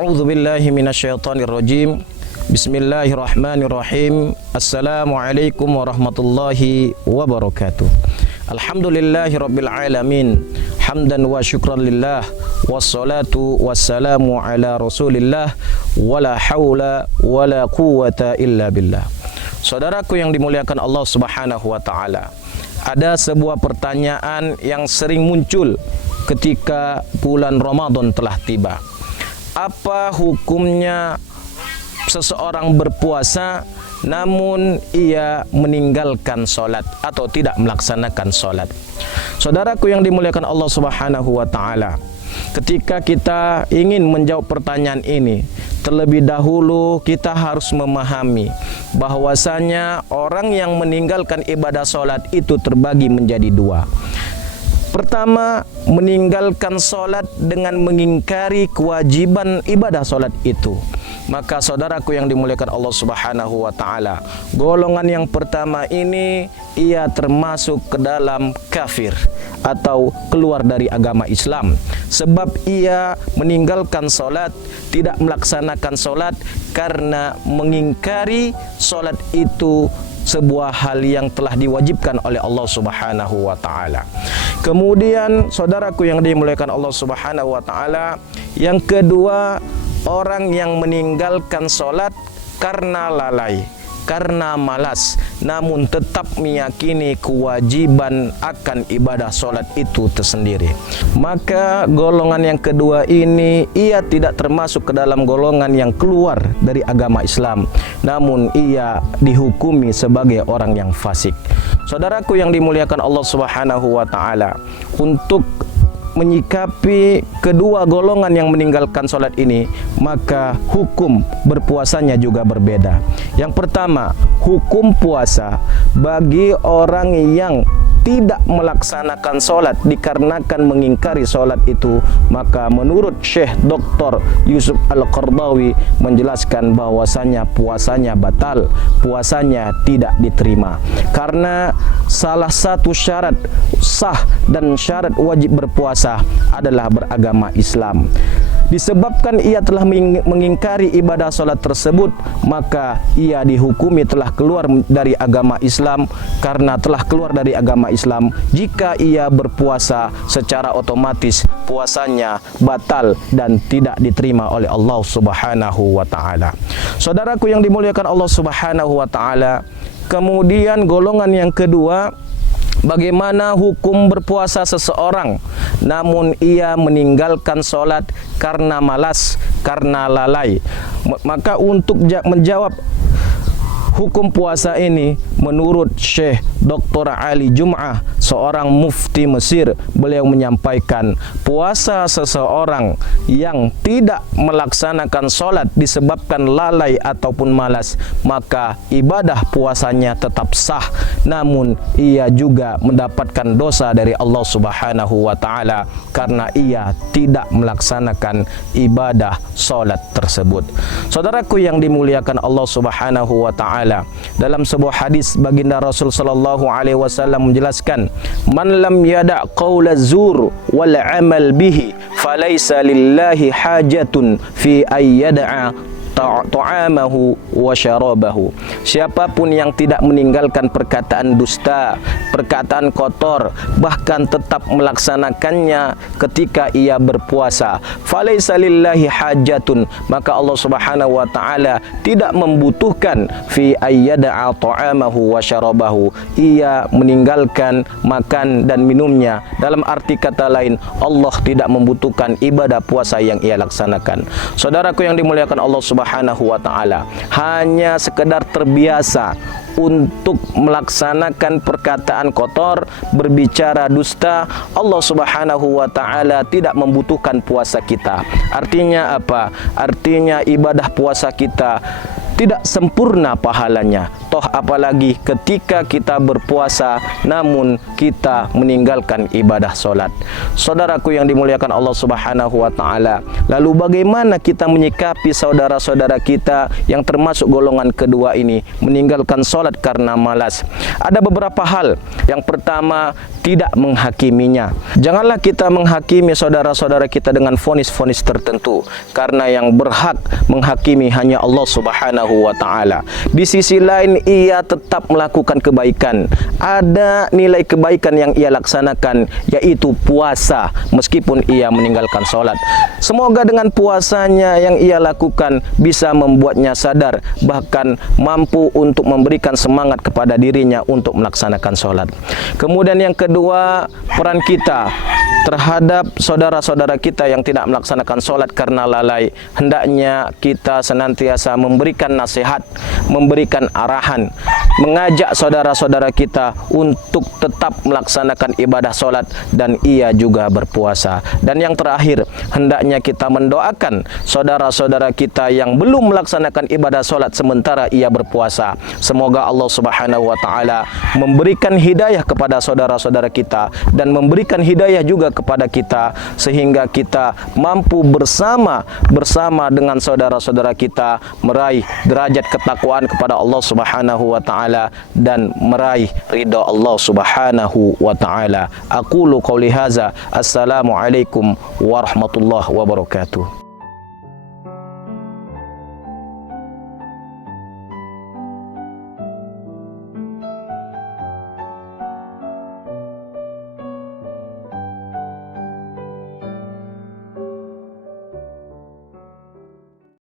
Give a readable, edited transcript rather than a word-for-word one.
A'udzu billahi minasyaitonir rajim. Bismillahirrahmanirrahim. Assalamualaikum warahmatullahi wabarakatuh. Alhamdulillahi rabbil alamin. Hamdan wa syukran lillah. Wassalatu wassalamu ala rasulillah. Wala hawla wala quwata illa billah. Saudaraku yang dimuliakan Allah subhanahu wa ta'ala, ada sebuah pertanyaan yang sering muncul ketika bulan Ramadan telah tiba. Apa hukumnya seseorang berpuasa namun ia meninggalkan solat atau tidak melaksanakan solat? Saudaraku yang dimuliakan Allah subhanahu wa ta'ala, ketika kita ingin menjawab pertanyaan ini, terlebih dahulu kita harus memahami bahwasanya orang yang meninggalkan ibadah solat itu terbagi menjadi dua. Pertama, meninggalkan solat dengan mengingkari kewajiban ibadah solat itu. Maka saudaraku yang dimuliakan Allah subhanahu wa ta'ala, golongan yang pertama ini ia termasuk ke dalam kafir atau keluar dari agama Islam, sebab ia meninggalkan solat, tidak melaksanakan solat karena mengingkari solat itu sebuah hal yang telah diwajibkan oleh Allah subhanahu wa ta'ala. Kemudian saudaraku yang dimuliakan Allah subhanahu wa ta'ala, yang kedua, orang yang meninggalkan solat karena lalai, karena malas, namun tetap meyakini kewajiban akan ibadah solat itu tersendiri. Maka golongan yang kedua ini ia tidak termasuk ke dalam golongan yang keluar dari agama Islam, namun ia dihukumi sebagai orang yang fasik. Saudaraku yang dimuliakan Allah subhanahu wa ta'ala, untuk menyikapi kedua golongan yang meninggalkan solat ini, maka hukum berpuasanya juga berbeda. Yang pertama, hukum puasa bagi orang yang tidak melaksanakan solat dikarenakan mengingkari solat itu, maka menurut Syekh Dr. Yusuf Al-Qardawi menjelaskan bahwasanya puasanya batal, puasanya tidak diterima. Karena salah satu syarat sah dan syarat wajib berpuasa adalah beragama Islam. Disebabkan ia telah mengingkari ibadah solat tersebut, maka ia dihukumi telah keluar dari agama Islam. Karena telah keluar dari agama Islam, jika ia berpuasa secara otomatis puasanya batal dan tidak diterima oleh Allah subhanahu wa ta'ala. Saudaraku yang dimuliakan Allah subhanahu wa ta'ala, kemudian golongan yang kedua, bagaimana hukum berpuasa seseorang namun ia meninggalkan solat karena malas, karena lalai? Maka untuk menjawab hukum puasa ini, menurut Syekh Dr. Ali Jum'ah, seorang mufti Mesir, beliau menyampaikan puasa seseorang yang tidak melaksanakan solat disebabkan lalai ataupun malas, maka ibadah puasanya tetap sah, namun ia juga mendapatkan dosa dari Allah subhanahu wa ta'ala karena ia tidak melaksanakan ibadah solat tersebut. Saudaraku yang dimuliakan Allah subhanahu wa ta'ala, dalam sebuah hadis baginda Rasul sallallahu alaihi wasallam menjelaskan, man lam yada' qaula zur wal amal bihi falaysa lillahi hajatun fi ayyada'a ta'amahu wa syarabahu. Siapapun yang tidak meninggalkan perkataan dusta, perkataan kotor, bahkan tetap melaksanakannya ketika ia berpuasa, falaysa lillahi hajatun, maka Allah subhanahu wa ta'ala tidak membutuhkan fi ayyada'a ta'amahu wa syarabahu, ia meninggalkan makan dan minumnya. Dalam arti kata lain, Allah tidak membutuhkan ibadah puasa yang ia laksanakan. Saudaraku yang dimuliakan Allah subhanahu wa ta'ala, hanya sekedar terbiasa untuk melaksanakan perkataan kotor, berbicara dusta, Allah subhanahu wa ta'ala tidak membutuhkan puasa kita. Artinya apa? Artinya ibadah puasa kita tidak sempurna pahalanya. Toh apalagi ketika kita berpuasa namun kita meninggalkan ibadah solat. Saudaraku yang dimuliakan Allah Subhanahu wa taala, lalu bagaimana kita menyikapi saudara-saudara kita yang termasuk golongan kedua ini, meninggalkan solat karena malas? Ada beberapa hal. Yang pertama, tidak menghakiminya. Janganlah kita menghakimi saudara-saudara kita dengan vonis-vonis tertentu, karena yang berhak menghakimi hanya Allah Subhanahu wa taala. Di sisi lain ia tetap melakukan kebaikan. Ada nilai kebaikan yang ia laksanakan, yaitu puasa, meskipun ia meninggalkan sholat. Semoga dengan puasanya yang ia lakukan bisa membuatnya sadar, bahkan mampu untuk memberikan semangat kepada dirinya untuk melaksanakan sholat. Kemudian yang kedua, peran kita terhadap saudara-saudara kita yang tidak melaksanakan sholat karena lalai. Hendaknya kita senantiasa memberikan nasihat, memberikan arahan, mengajak saudara-saudara kita untuk tetap melaksanakan ibadah sholat dan ia juga berpuasa. Dan yang terakhir, hendaknya kita mendoakan saudara-saudara kita yang belum melaksanakan ibadah sholat sementara ia berpuasa. Semoga Allah Subhanahu wa taala memberikan hidayah kepada saudara-saudara kita dan memberikan hidayah juga kepada kita, sehingga kita mampu bersama dengan saudara-saudara kita meraih derajat ketakwaan kepada Allah Subhanahu wa taala dan meraih ridha Allah Subhanahu wa taala. Aqulu qouli hadza. Assalamualaikum warahmatullahi wabarakatuh.